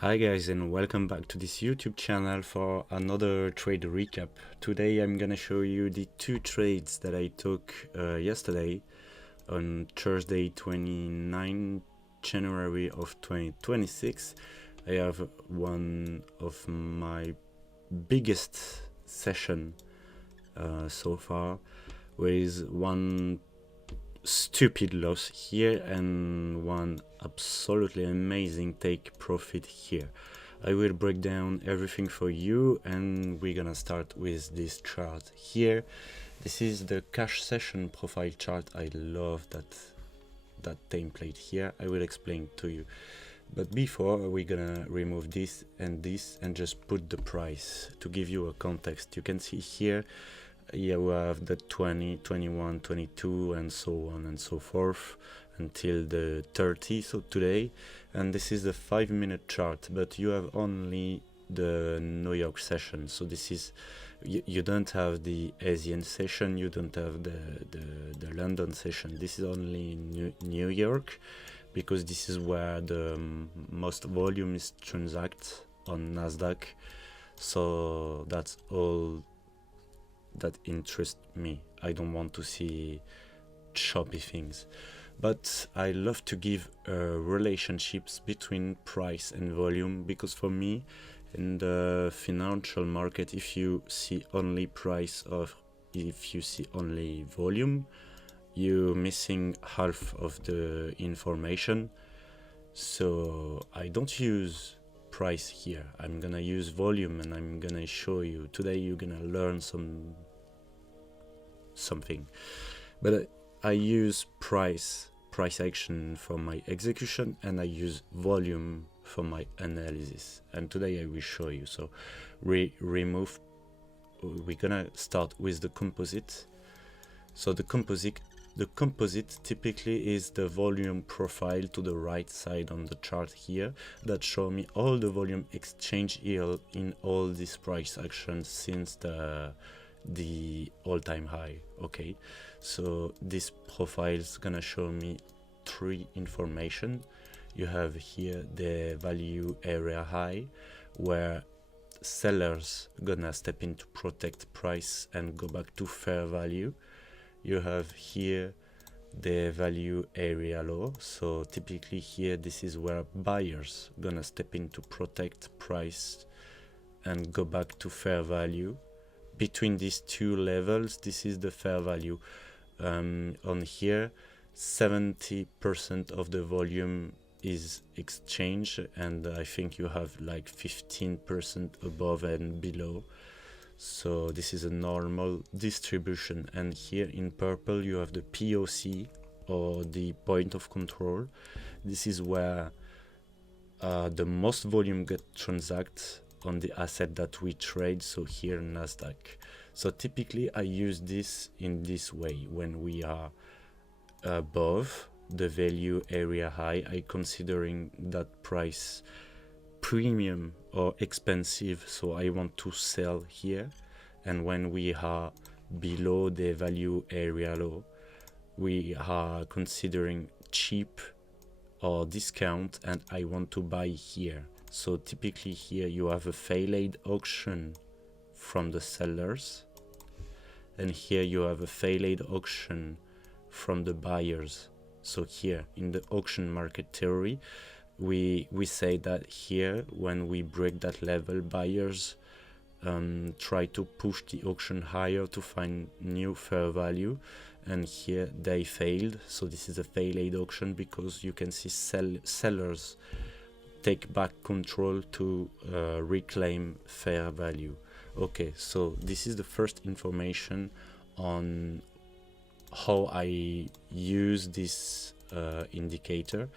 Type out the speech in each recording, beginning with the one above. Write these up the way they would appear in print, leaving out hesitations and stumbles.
Hi guys, and welcome back to this YouTube channel for another trade recap. Today I'm gonna show you the two trades that I took yesterday on Thursday 29 January of 2026. I have one of my biggest session so far, with one stupid loss here and one absolutely amazing take profit here. I will break down everything for you, and we're gonna start with this chart here. This is the cash session profile chart. I love that template here. I will explain to you, but before we're gonna remove this and just put the price to give you a context. You can see here you have the 20, 21, 22 and so on and so forth until the 30, so today. And this is the 5-minute chart, but you have only the New York session. So this is, you don't have the Asian session, you don't have the London session. This is only New York, because this is where the most volume is transacted on Nasdaq. So that's all that interests me. I don't want to see choppy things, but I love to give relationships between price and volume, because for me, in the financial market, if you see only price or if you see only volume, you're missing half of the information. So I don't use price here. I'm gonna use volume, and I'm gonna show you today. You're gonna learn something, but I use price action for my execution, and I use volume for my analysis, and today I will show you. So we're gonna start with the composite. So the composite typically is the volume profile to the right side on the chart here, that show me all the volume exchange here in all these price actions since the all-time high. Okay, so this profile is gonna show me three information. You have here the value area high, where sellers gonna step in to protect price and go back to fair value. You have here the value area low, so typically here this is where buyers gonna step in to protect price and go back to fair value. Between these two levels, this is the fair value. On here, 70% of the volume is exchange, and I think you have like 15% above and below. So this is a normal distribution. And here in purple you have the POC, or the point of control. This is where the most volume get transacted on the asset that we trade, so here Nasdaq. So typically I use this in this way. When we are above the value area high, I considering that price premium or expensive, so I want to sell here. And when we are below the value area low, we are considering cheap or discount, and I want to buy here. So typically here you have a failed auction from the sellers, and here you have a failed auction from the buyers. So here in the auction market theory, we say that here when we break that level, buyers try to push the auction higher to find new fair value, and here they failed. So this is a failed auction, because you can see sellers take back control to reclaim fair value. Okay, so this is the first information on how I use this indicator.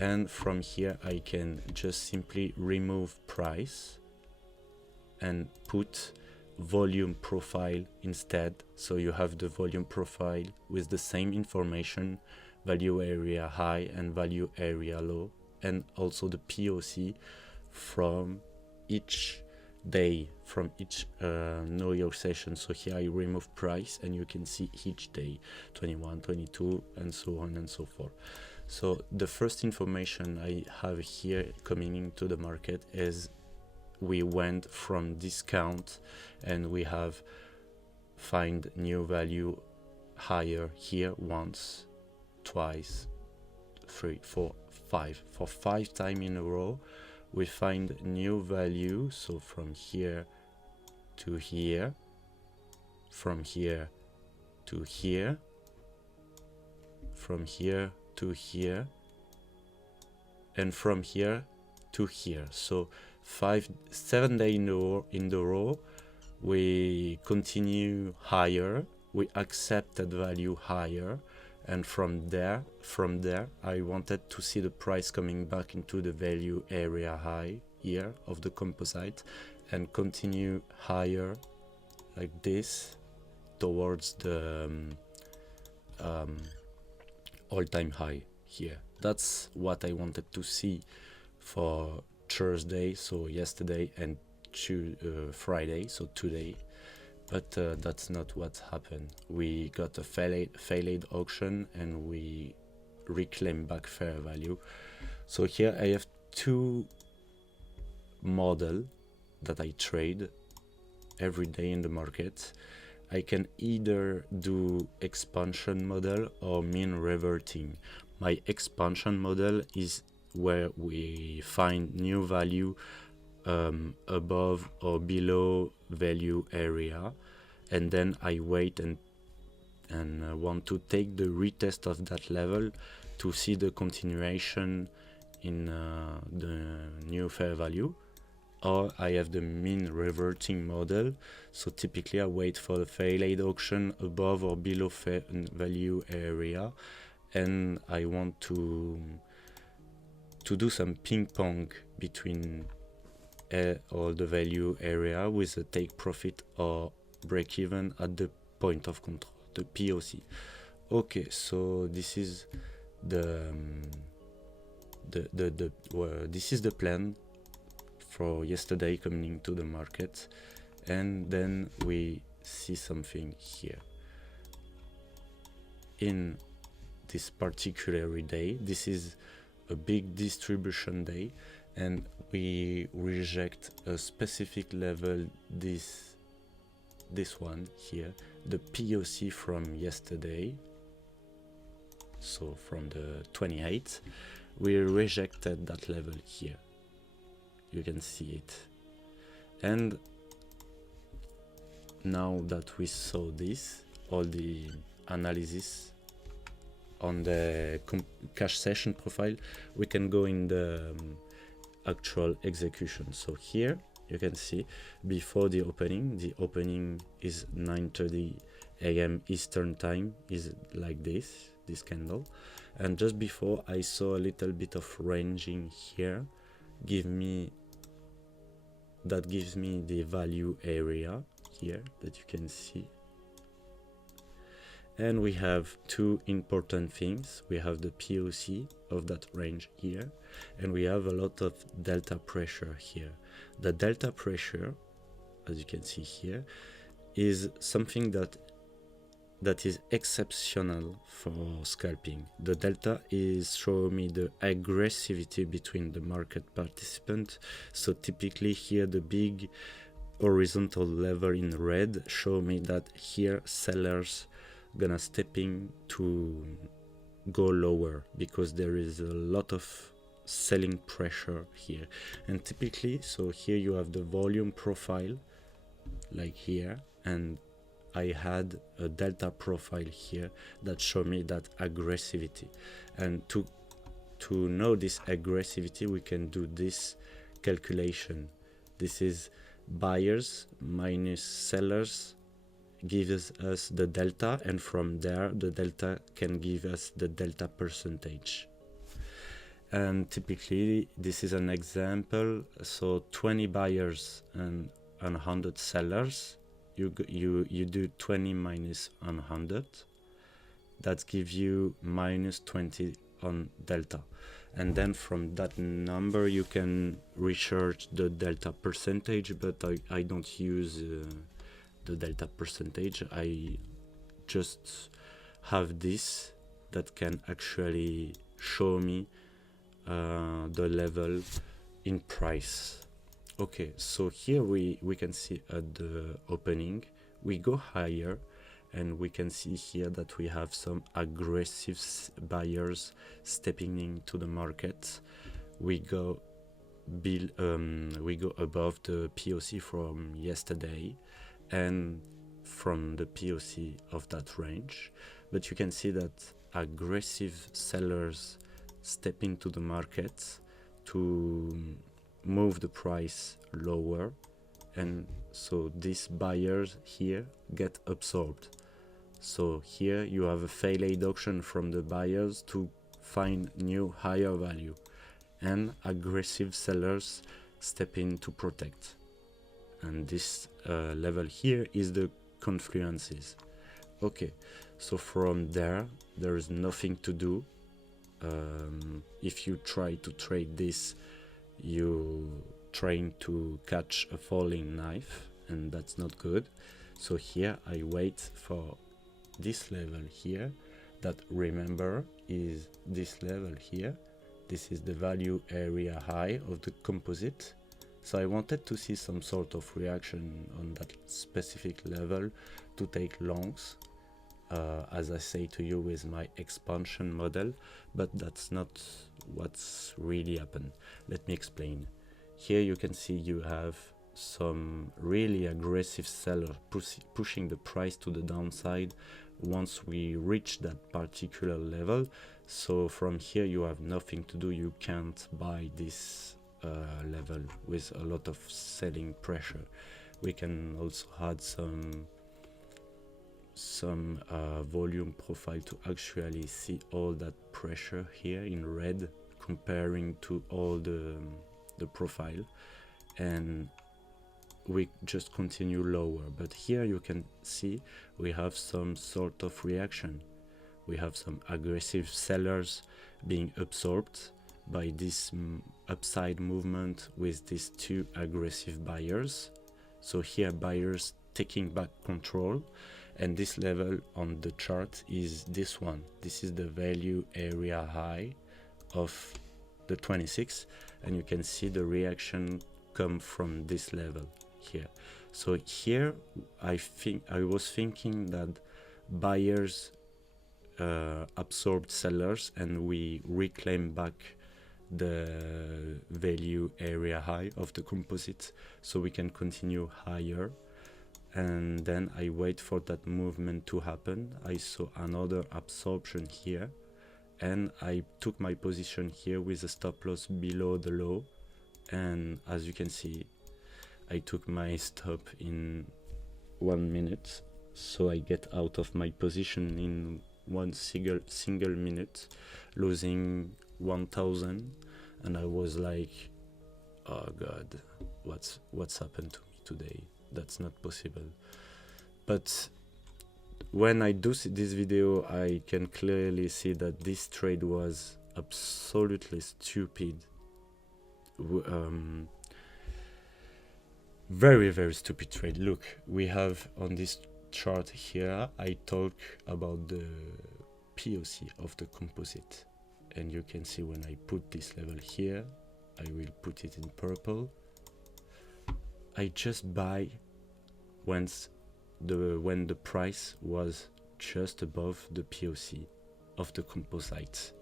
And from here I can just simply remove price and put volume profile instead. So you have the volume profile with the same information, value area high and value area low, and also the POC from each day, from each New York session. So here I remove price, and you can see each day 21, 22 and so on and so forth. So the first information I have here coming into the market is we went from discount and we have find new value higher here once, twice, 3, 4, 5. For 5 times in a row we find new value. So from here to here, from here to here, from here to here, and from here to here. So 7 days in the row we continue higher, we accept that value higher, and from there I wanted to see the price coming back into the value area high here of the composite and continue higher like this towards the all-time high here. That's what I wanted to see for Thursday, so yesterday, and Friday, so today. But that's not what happened. We got a failed auction and we reclaim back fair value. So here I have 2 models that I trade every day in the market. I can either do expansion model or mean reverting. My expansion model is where we find new value above or below value area, and then I wait and want to take the retest of that level to see the continuation in the new fair value. Or I have the mean reverting model, so typically I wait for the failed auction above or below fair value area, and I want to do some ping pong between all the value area with a take profit or break even at the point of control, the POC. Okay, so this is this is the plan for yesterday coming to the market, and then we see something here in this particular day. This is a big distribution day, and we reject a specific level, this one here, the POC from yesterday, so from the 28th, we rejected that level here. You can see it. And now that we saw this, all the analysis on the cash session profile, we can go in the actual execution. So here you can see before the opening is 9:30 a.m. Eastern time, is like this candle, and just before I saw a little bit of ranging here, that gives me the value area here that you can see. And we have 2 important things. We have the POC of that range here, and we have a lot of delta pressure here. The delta pressure, as you can see here, is something that is exceptional for scalping. The delta is showing me the aggressivity between the market participants. So typically here the big horizontal level in red show me that here sellers gonna stepping to go lower because there is a lot of selling pressure here. And typically, so here you have the volume profile like here, and I had a delta profile here that show me that aggressivity. And to know this aggressivity, we can do this calculation. This is buyers minus sellers gives us the delta, and from there the delta can give us the delta percentage. And typically this is an example. So 20 buyers and 100 sellers, you do 20 minus 100, that gives you minus 20 on delta, and then from that number you can research the delta percentage, but I don't use the delta percentage. I just have this that can actually show me the level in price. Okay, so here we can see at the opening we go higher, and we can see here that we have some aggressive buyers stepping into the market. We go above the POC from yesterday and from the POC of that range, but you can see that aggressive sellers step into the market to move the price lower, and so these buyers here get absorbed. So here you have a failed auction from the buyers to find new higher value, and aggressive sellers step in to protect. And this level here is the confluences. Okay, so from there is nothing to do. If you try to trade this, you trying to catch a falling knife, and that's not good. So here I wait for this level here, that, remember, is this level here. This is the value area high of the composite. So I wanted to see some sort of reaction on that specific level to take longs, as I say to you with my expansion model, but that's not what's really happened. Let me explain. Here you can see you have some really aggressive seller pushing the price to the downside once we reach that particular level. So from here you have nothing to do. You can't buy this level with a lot of selling pressure. We can also add some volume profile to actually see all that pressure here in red, comparing to all the profile, and we just continue lower. But here you can see we have some sort of reaction. We have some aggressive sellers being absorbed by this upside movement with these two aggressive buyers. So here buyers taking back control, and this level on the chart is this one. This is the value area high of the 26, and you can see the reaction come from this level here. So here I was thinking that buyers absorbed sellers, and we reclaim back the value area high of the composite, so we can continue higher. And then I wait for that movement to happen. I saw another absorption here, and I took my position here with a stop loss below the low, and as you can see I took my stop in 1 minute, so I get out of my position in one single minute, losing 1000, and I was like, oh god, what's happened to me today? That's not possible. But when I do see this video, I can clearly see that this trade was absolutely stupid. Very, very stupid trade. Look, we have on this chart here, I talk about the POC of the composite, and you can see when I put this level here, I will put it in purple. I just buy when the price was just above the POC of the composite,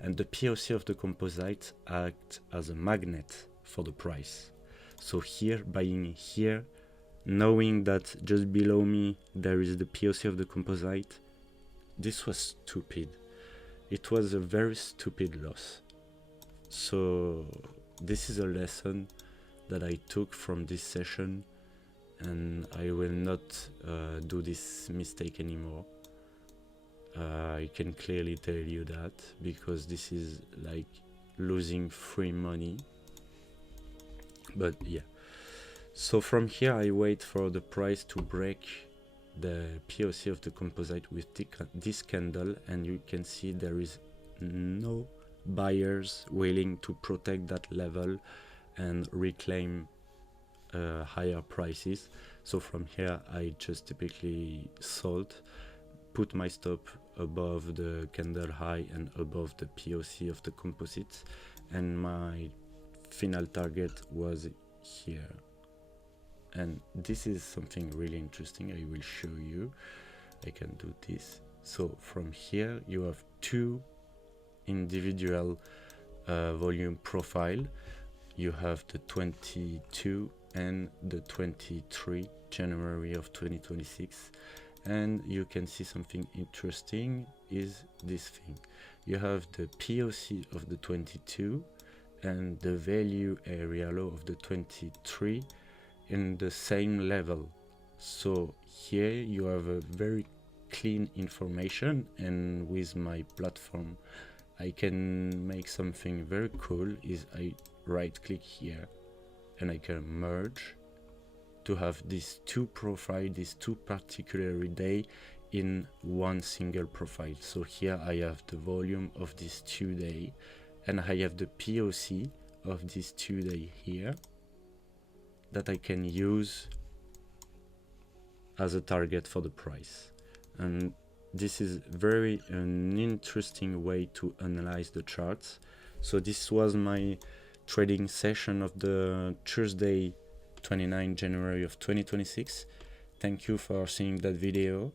and the POC of the composite acts as a magnet for the price. So here, buying here, knowing that just below me there is the POC of the composite, this was stupid. It was a very stupid loss. So this is a lesson that I took from this session, and I will not do this mistake anymore. I can clearly tell you that, because this is like losing free money. But yeah, so from here I wait for the price to break the POC of the composite with this candle, and you can see there is no buyers willing to protect that level and reclaim higher prices. So from here I just typically sold, put my stop above the candle high and above the POC of the composite, and my final target was here. And this is something really interesting. I will show you. I can do this. So from here you have two individual volume profile. You have the 22 and the 23 January of 2026, and you can see something interesting is this thing. You have the POC of the 22 and the value area low of the 23 in the same level. So here you have a very clean information, and with my platform I can make something very cool. Is I right click here and I can merge to have these two profiles, these two particular day in one single profile. So here I have the volume of this 2 day, and I have the POC of this 2 day here that I can use as a target for the price. And this is very an interesting way to analyze the charts. So this was my trading session of the Thursday 29 January of 2026. Thank you for seeing that video,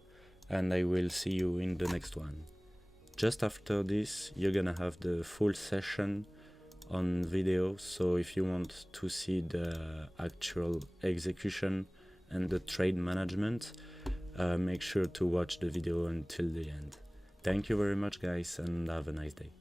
and I will see you in the next one. Just after this you're gonna have the full session on video, so if you want to see the actual execution and the trade management, make sure to watch the video until the end. Thank you very much guys, and have a nice day.